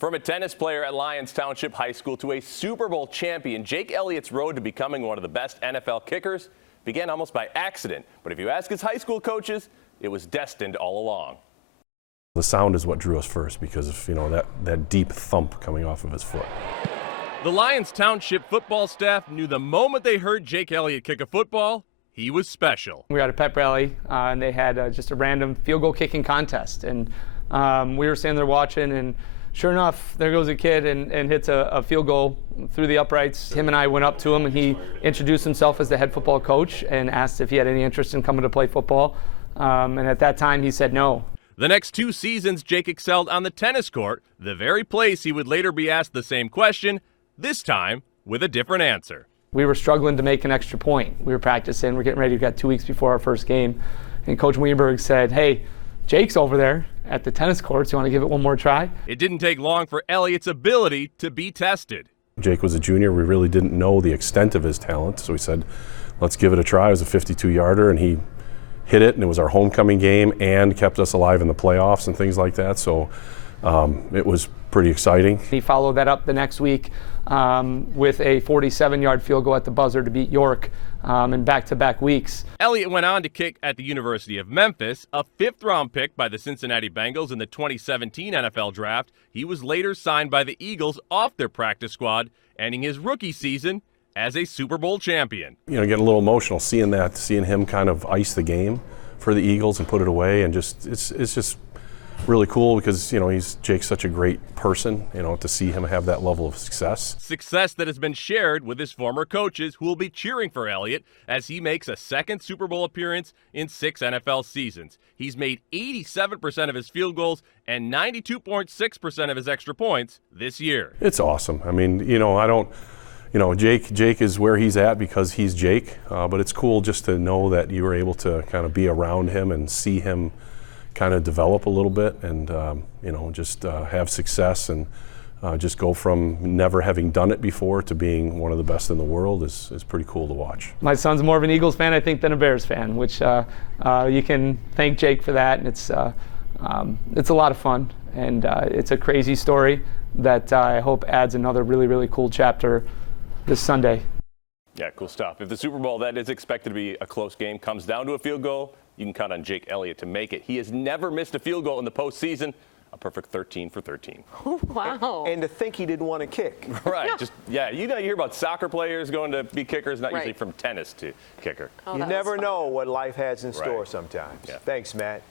From a tennis player at Lyons Township High School to a Super Bowl champion, Jake Elliott's road to becoming one of the best NFL kickers began almost by accident. But if you ask his high school coaches, it was destined all along. The sound is what drew us first because of, that deep thump coming off of his foot. The Lyons Township football staff knew the moment they heard Jake Elliott kick a football, he was special. We were at a pep rally, and they had just a random field goal kicking contest. And we were standing there watching, and sure enough, there goes a kid and hits a field goal through the uprights. Him and I went up to him, and he introduced himself as the head football coach and asked if he had any interest in coming to play football. And at that time, he said no. The next 2 seasons, Jake excelled on the tennis court, the very place he would later be asked the same question, this time with a different answer. We were struggling to make an extra point. We were practicing. We're getting ready. We got 2 weeks before our first game. And Coach Weinberg said, hey, Jake's over there at the tennis courts. You want to give it one more try? It didn't take long for Elliott's ability to be tested. Jake was a junior. We really didn't know the extent of his talent. So we said, let's give it a try. It was a 52-yarder, and he hit it, and it was our homecoming game and kept us alive in the playoffs and things like that. So it was pretty exciting. He followed that up the next week with a 47-yard field goal at the buzzer to beat York in back-to-back weeks. Elliott went on to kick at the University of Memphis, a 5th-round pick by the Cincinnati Bengals in the 2017 NFL Draft. He was later signed by the Eagles off their practice squad, ending his rookie season as a Super Bowl champion. Getting a little emotional seeing him kind of ice the game for the Eagles and put it away, and it's just really cool because Jake's such a great person, to see him have that level of success. Success that has been shared with his former coaches, who will be cheering for Elliott as he makes a 2nd Super Bowl appearance in 6 NFL seasons. He's made 87% of his field goals and 92.6% of his extra points this year. It's awesome. I mean, Jake is where he's at because he's Jake, but it's cool just to know that you were able to kind of be around him and see him kind of develop a little bit and, just have success and just go from never having done it before to being one of the best in the world is pretty cool to watch. My son's more of an Eagles fan, I think, than a Bears fan, which you can thank Jake for that. And it's a lot of fun, and it's a crazy story that I hope adds another really, really cool chapter this Sunday. Yeah, cool stuff. If the Super Bowl that is expected to be a close game comes down to a field goal, you can count on Jake Elliott to make it. He has never missed a field goal in the postseason. A perfect 13 for 13. Oh, wow. And to think he didn't want to kick. Right. You hear about soccer players going to be kickers, not usually from tennis to kicker. You never know what life has in store sometimes. Yeah. Thanks, Matt.